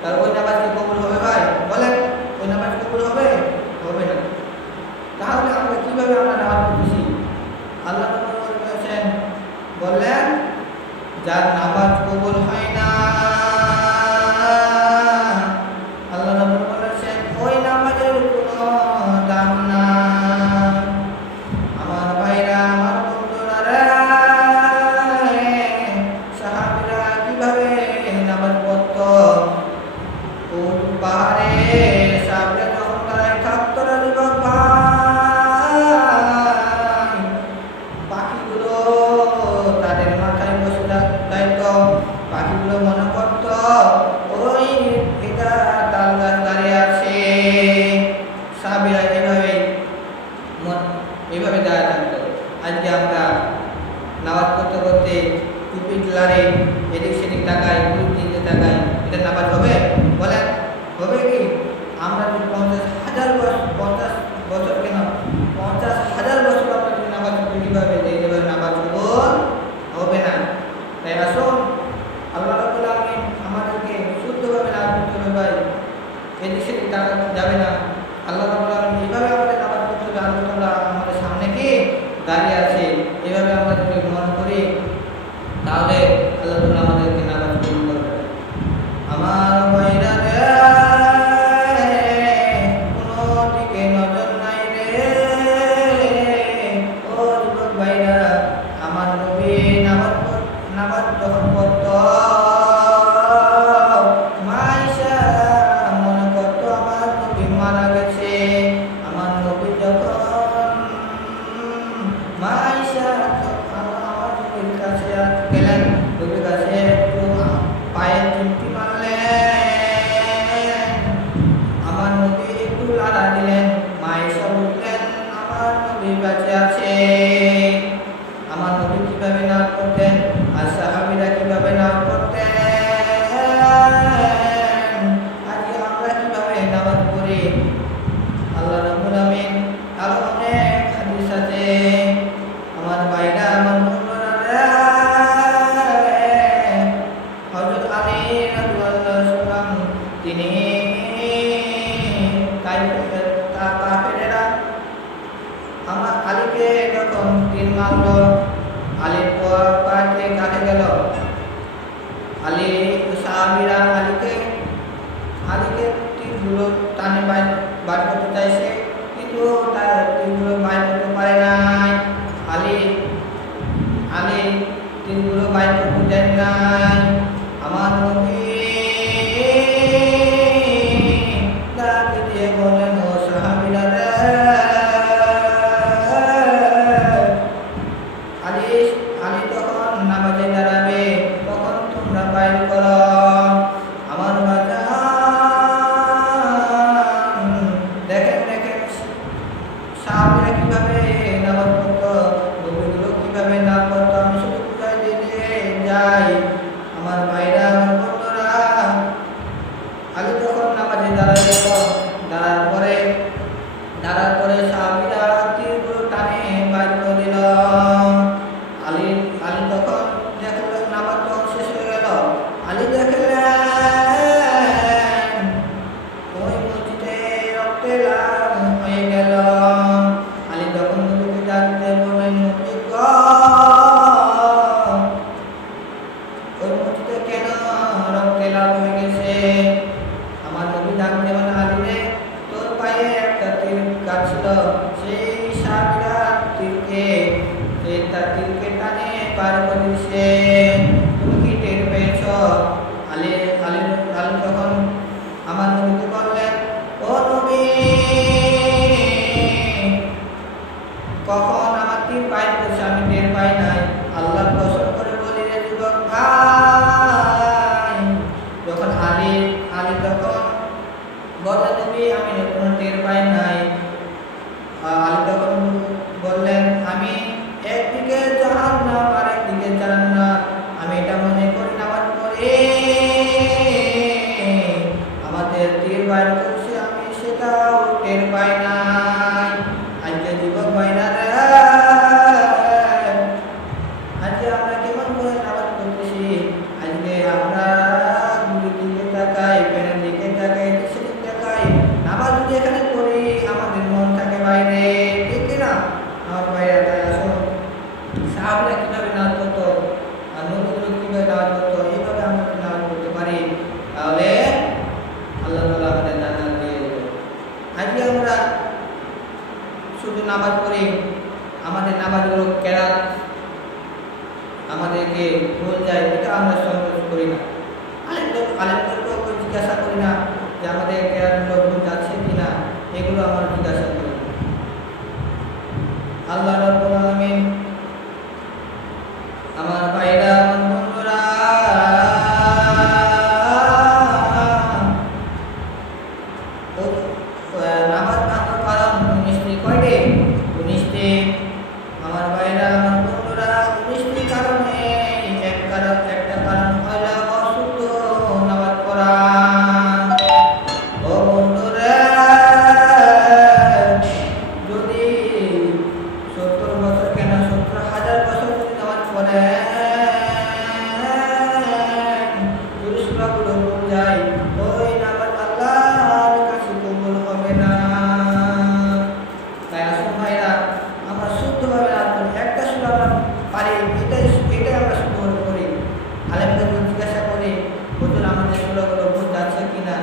তার ওই নামাজ কি কবুল হবে ভাই? বলেন, ওই নামাজ কবুল হবে? হবে না। তাহলে আমরা কিভাবে আমরা নামাজ পড়তেছি? আল্লাহ বলেছেন, বললেন যার নামাজ কবুল হয় না, আল্লাহ বলেছেন ওই নামাজের কোনো দাম না। আমার ভাইরা, আমার বন্ধুরা রে, সাহাবীরা কিভাবে নামাজ পড়তো? উট পাহাড়ে সাহাবীরা যখন তারাই থাকতো না যুবক ভাই, পাখিগুলো তাদের মাথায় বসে থাকতো। পাখিগুলো মনে করতো ওই এটা তাল গাছ দাঁড়িয়ে আছে। সাহাবীরা এভাবে দাঁড়িয়ে থাকতো। আজকে আমরা নামাজ পড়তে পড়তে টুপি লারে এদিক সেদিক তাকাই, গ্রুপ দিতে তাকাই, এটা নামাজ হবে? বলেন, হবে কি? আমরা যদি 50,000 বছর কেন 50,000 বছর আমরা যদি নামাজ পড়ি, কিভাবে দেখবে নামাজ কবুল হবে না। তাই আসুন, আল্লাহ রাব্বুল আলামিন আমাদেরকে শুদ্ধভাবে নামাজ পড়তে হবে ভাই, এদিক সেদিক তাকা যাবে না। আল্লাহ রাব্বুল আলামিন এইভাবে আমাদের নামাজ পড়তে হবে। আল্লাহ তাআলা আমাদের সামনে কি দাঁড়িয়ে আছে, এইভাবে আমরা যদি মনে করি, তাহলে আল্লাহ তাআলা আমাদেরকে নামাজ কবুল করবে। আমার ভাইরা রে, কোনো দিকে নজর নাই রে। ও যুবক ভাইরা, আমার নবী নামাজ যখন পড়তো, মাইশা মনে করতো আমার নবী মারা গেছে। আমার নবী যখন মাইশা আমার নবীর কাছে গেলেন, নবীর কাছে একটু পায়ে চিমটি মারলেন, আমার নবী একটু লাড়া দিলেন। মাইশা বললেন আমার নবী বেঁচে আছে। আমার নবী কিভাবে নামাজ পড়তেন আর সাহাবীরা কিভাবে নামাজ পড়তেন, আজকে আমরা কিভাবে নামাজ পড়ি? আল্লাহ রাব্বুল আলামিন আরো অনেক হাদিস আছে। আমার ভাইরা, আমার বন্ধুরা রে, হযরত আলী রাদিয়াল্লাহু আনহু তিনি কাফেরেরা আমার আলীকে যখন তিন মারলো, আলীর পায়ে কাটে গেল। আলী সাহাবীরা আলীকে তীরগুলো টানে বার করতে চাইছে, কিন্তু তার তীরগুলো বাইর করতে পারে নাই। আলী তীরগুলো বাইর করতে দেন নাই। আমার নবী ডাকে দিয়ে বলেন, ও সাহাবীরা রে, আলী তখন নামাজে দাঁড়াবে, তখন তোমরা বাইর করো। আমার বাজান, দেখেন সাহাবীরা কিভাবে নামাজ পড়তো, নবীগুলো কিভাবে নামাজ পড়তো, আমি শুধু বুঝাই দিয়ে যাই। আমার ভাইরা, আমার বন্ধুরা, আলী তখন নামাজে দাঁড়ার পরে সাহাবীরা তীরগুলো টানে বাইর করে দিল। আলী তখন দেখলেন নামাজ তখন শেষ হয়ে গেল। আলী দেখলেন ওই মসজিদে রক্তে লাল হয়ে গেল। আলী তখন নবীকে ডাকতে বললেন, নবী গো, ওই মসজিদে কেন রক্তে লাল হয়ে গেছে? আমার নবী ডাকতে বলেন, আলী রে, তোর পায়ে একটা তীর কাটছিল, সেই সাহাবীরা তার তীরকে টানে পার করে দিছে, তুমি কি টের পেয়েছ? আলী তখন আমার নবীকে বললেন, ও নবী, কখন আমার তীর বাইর করছে আমি টের পাই নাই। আল্লাহ কসম করে বলি রে যুবক ভাই, যখন আলী তখন বললেন, নবী আমি কোনো টের পাই নাই। আলী তখন বললেন, আমি একদিকে জাহান্নাম আর একদিকে জান্নাত, আমি এটা মনে করি নামাজ পড়ে আমাদের তীর বাইর করছে, আমি সেটাও টের পাই নাই। আজকে যুবক ভাইরা, আজকে আমরা কেমন করে নামাজ পড়তেছি? আজকে আমরা গুলির দিকে তাকাই, তাহলে আল্লাহ তাআলা আমাদের জান্নাত দিয়ে দেবে। আজকে আমরা শুধু নামাজ পড়ি, আমাদের নামাজগুলো কেরাত আমাদেরকে ভুল যায়, এটা আমরা সন্তোষ করি না। আলেমদেরকেও জিজ্ঞাসা করি না যে আমাদের কেরাতগুলো ভুল যাচ্ছে কিনা, এগুলো আমরা জিজ্ঞাসা করি না। আল্লাহ রাব্বুল আলামিন আমার ভাইরা আমার বন্ধুরা নামাজ ভাঙার কারণ 19টি, কয়টি? 19টি। আমার ভাইরা আমার বন্ধুরা 19টি কারণে একটা কারণ হলো অশুদ্ধ নামাজ পড়া। ও বন্ধুরা, যদি 70 বছর কেন 70,000 বছর যদি নামাজ পড়েন, যদি সূরাগুলো ভুল যায়, ওই নামাজ আল্লাহর কাছে কবুল হবে না। তাই আসুন ভাইরা, আমরা শুদ্ধভাবে নামাজ পড়ি। একটা সূরা আমরা পারি, এটাই আমরা শুদ্ধভাবে পড়ি। আলেমদেরকে জিজ্ঞাসা করি, হুজুর আমাদের সূরাগুলো ভুল যাচ্ছে কিনা,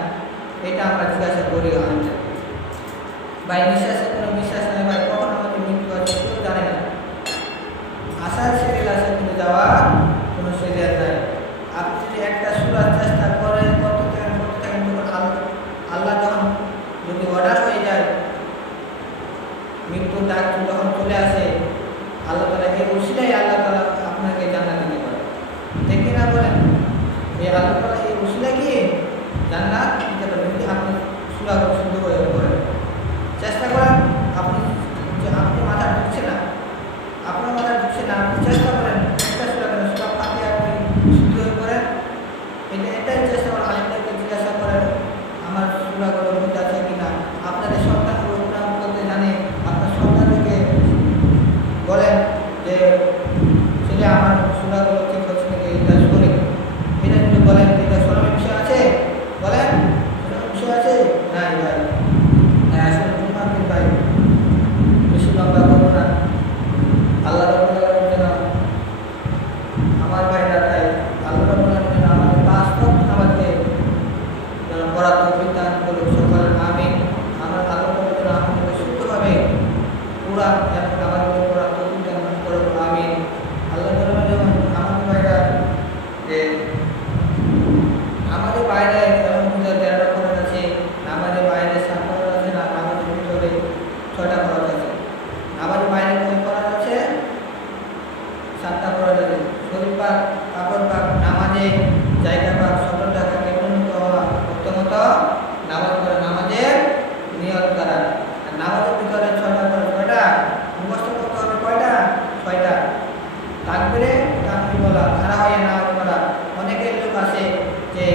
এটা আমরা জিজ্ঞাসা করি আলেমদেরকে। ভাই বিশ্বাসে কোনো বিশ্বাস নেই ভাই, কখন আমাদের মৃত্যু আছে কেউ জানে না। আসার সিরিয়াল আছে কিন্তু যাওয়ার কোনো সিরিয়াল নাই। আপনি যদি একটা সূরার চেষ্টা করেন করতে থাকেন তখন আল্লাহ যখন যদি অর্ডার হয়ে যায়, মৃত্যুর ডাক যখন চলে আসে, আল্লাহ তাআলা এই উসিলায় আল্লাহ তাআলা আপনাকে জান্নাত দিতে পারে। ঠিক না বলেন? এই আল্লাহ তাআলা এই উসিলা কি জান্নাত দিতে পারে যদি আপনি সূরাগুলো শুদ্ধ করে পড়েন। চেষ্টা করেন, আপনি মাথা ঢুকছে না, আপনার মাথা ঢুকছে না, আপনি চেষ্টা করেন একটা সূরা করেন, সূরা ফাতিহা আপনি শুদ্ধ হয়ে পড়েন। এটাই চেষ্টা করেন। আলেমদেরকে জিজ্ঞাসা করেন আমার সূরাগুলো ভুল যাচ্ছে কিনা। আপনাদের সন্তানগুলো কোরআন পড়তে জানে, আপনার সন্তানদেরকে বলেন যে ছেলে আমার সূরাগুলো ঠিক হচ্ছে নাকি, এটা শুনে এটা যদি বলেন এটা শরমের বিষয় আছে, বলেন শরমের বিষয় আছে নাই ভাই। আসলে জুম্মার ভাই বেশি লম্বা করবো না। আল্লাহ রাব্বুল আলামিন যেন আমার ভাইরা, তাই আল্লাহ রাব্বুল আলামিন যেন আমাদের 5 ওয়াক্ত নামাজকে যেন পড়ার তৌফিক দান করুন সকলের আমিন। আমার আল্লাহ রাব্বুল যেন আমাদেরকে শুদ্ধভাবে পুরা নামাজগুলো পড়ার তৌফিক দান করুন আমিন। আল্লাহ রাব্বুল যেমন আমাদের ভাইরা যে আমাদের বাইরে আলহামদুলিল্লাহ 13টা ফরজ আছে, নামাজের বাইরে 7 ফরজ আছে, না নামাজের ভিতরে 6টা ফরজ আছে। নামাজের বাইরে কয় ফরজ আছে? 7টা ফরজ আছে। শরীর পাক, কাপড় পাক, নামাজে জায়গা পাক, সকল টাকা কেবলমত হওয়া, প্রথমত নামাজ পড়া, নামাজের নিয়ত করা। আর নামাজের ভিতরে 6টা ফরজ, কয়টা মুখস্থ করতে হবে? কয়টা? 6টা। তাকবীরে তাকবীর বলা, খাড়া হয়ে নামাজ পড়া। অনেকের লোক আছে যে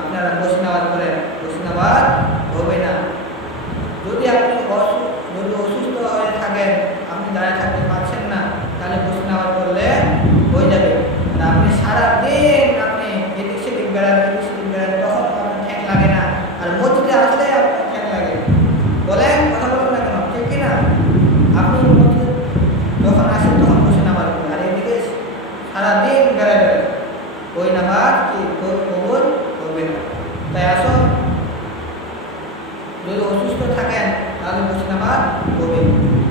আপনারা বসে নামাজ পড়েন, বসে নামাজ হবে না। যদি আপনি অসুস্থ হয়ে থাকেন, আপনি দাঁড়িয়ে থাকতে পারছেন না, তাহলে বসে নামাজ পড়লে হয়ে যাবে। আর আপনি সারাদিন আপনি এদিক সেদিক বেড়ান, তখন আপনার ঠেক লাগে না। আর মসজিদে আসলে আপনার ঠেক লাগে। বলেন, কথা বলেন না কেন? ঠিক কিনা? আপনি মসজিদ যখন আসেন তখন বসে নামাজ পড়েন, আর এদিকে সারাদিন বেড়াবেন, ওই নামাজ কি কবুল হবে না। তাই আসুন, যদি অসুস্থ থাকেন তাহলে বসে নামাজ হবে।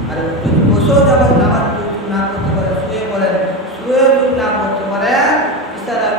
আর যদি বসেও নামাজ না পড়তে পারে, শুয়ে পড়েন, শুয়ে যদি না পড়তে পারেন, ইস্তারা